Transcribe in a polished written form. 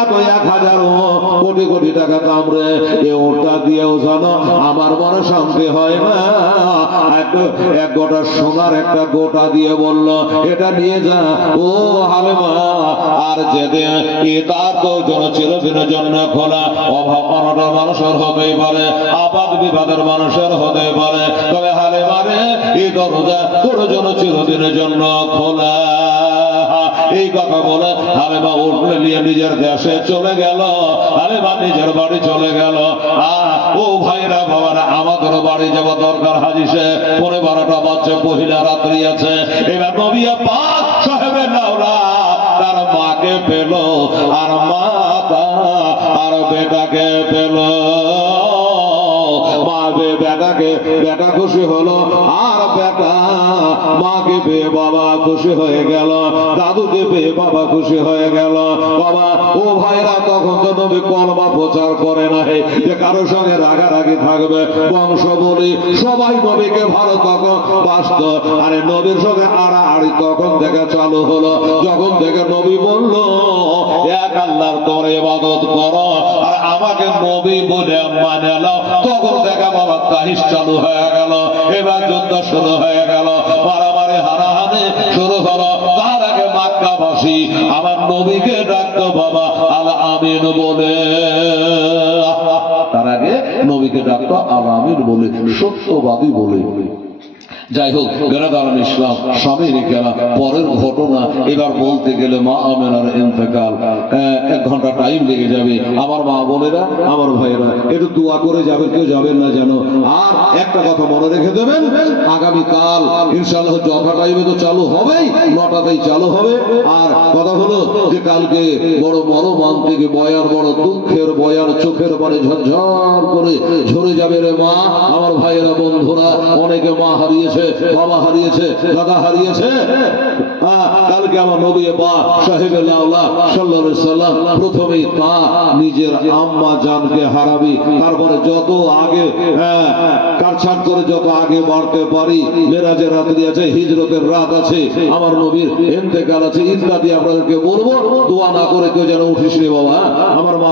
এত 1000 কোটি কোটি টাকা কামড়ে এ ওটা দিয়েও জানো আমার মনে শান্তি হয় না। এক গোটা সোনার একটা গোটা দিয়ে বলল এটা নিয়ে যা ও হালেমা। আর যেদিন তার তো চিরদিনের জন্য খোলা, অভাব অনটন মানুষের হতেই পারে, আপাত বিবাদের মানুষের হতে পারে, তবে হালেমা রে এই দরজা তোর জন্য চিরদিনের জন্য খোলা। এই কথা বলে হালেমা উঠলে নিয়ে নিজের দেশে চলে গেল। হালেমা নিজের বাড়ি চলে গেল। ও ভাইরা বাবারা, আমাদের বাড়ি যাওয়া দরকার। হাদিসে 12টা বাজছে, পহিলা রাত্রি আছে। এবার নবী পাক সাহেবে নাওলা তার মাকে পেল, আর মা আর বেটাকে পেল। মা বেটাকে বেটা খুশি হলো, আর বেটা মাকে পেয়ে বাবা খুশি হয়ে গেল, দাদুকে পেয়ে বাবা খুশি হয়ে গেল। বাবা ও ভাইরা, তখন তো নবী কলমা প্রচার করে নাই যে কারোর সঙ্গে রাগারাগি থাকবে, বংশ বলি সবাই নবীকে ভালো তখন বাসত। আরে নবীর সঙ্গে আড়াআড়ি তখন থেকে চালু হলো, যখন থেকে নবী বলল এক আল্লাহর তোরে ইবাদত করো আর আমাকে নবী বলে মানে নাও, তখন থেকে বাবা তাহিস চালু হয়ে গেল। এবার যুদ্ধ শুরু হয়ে গেল, মারামারি হানাহানি শুরু হলো। তার আগে মক্কাবাসী আমার নবীকে ডাকতো বাবা আল আমিন বলে। তার আগে নবীকে ডাকতো আল আমিন বলে, সত্যবাদী বলে। যাই হোক, বেরাদারান ইসলাম, স্বামী রেখেরা পরের ঘটনা এবার বলতে গেলে মা আমেনার ইন্তেকাল। 1 ঘন্টা টাইম লেগে যাবে। আমার মা বোনেরা, আমার ভাইয়েরা, একটু দোয়া করে যাবেন, কেউ যাবেন না যেন। আর একটা কথা মনে রেখে দেবেন, আগামীকাল ইনশাআল্লাহ যথা টাইমে তো চালু হবেই, 9টাতেই চালু হবে। আর কথা হলো যে কালকে বড় মর্মান্তিক বয়ান, বড় দুঃখের বয়ান, চোখের পানি ঝরঝর করে ঝরে যাবে রে মা। আমার ভাইয়েরা, বন্ধুরা, অনেকে মা হারিয়েছে, বাবা হারিয়েছে, দাদা হারিয়েছে। কালকে আমার নবী পাক সাহেবে লাউলা সাল্লাল্লাহু আলাইহি সাল্লাম প্রথমেই তা নিজের আম্মা জানকে হারাবি, তারপরে যত আগে কাটছাট করে যত আগে বাড়তে পারি, মেরাজের রাত্রি আছে, হিজরতের রাত আছে, আমার নবীর ইন্তেকাল আছে, ইত্যাদি আপনাদেরকে বলবো। দোয়া না করে কেউ যেন উঠিস নি বাবা। আমার মা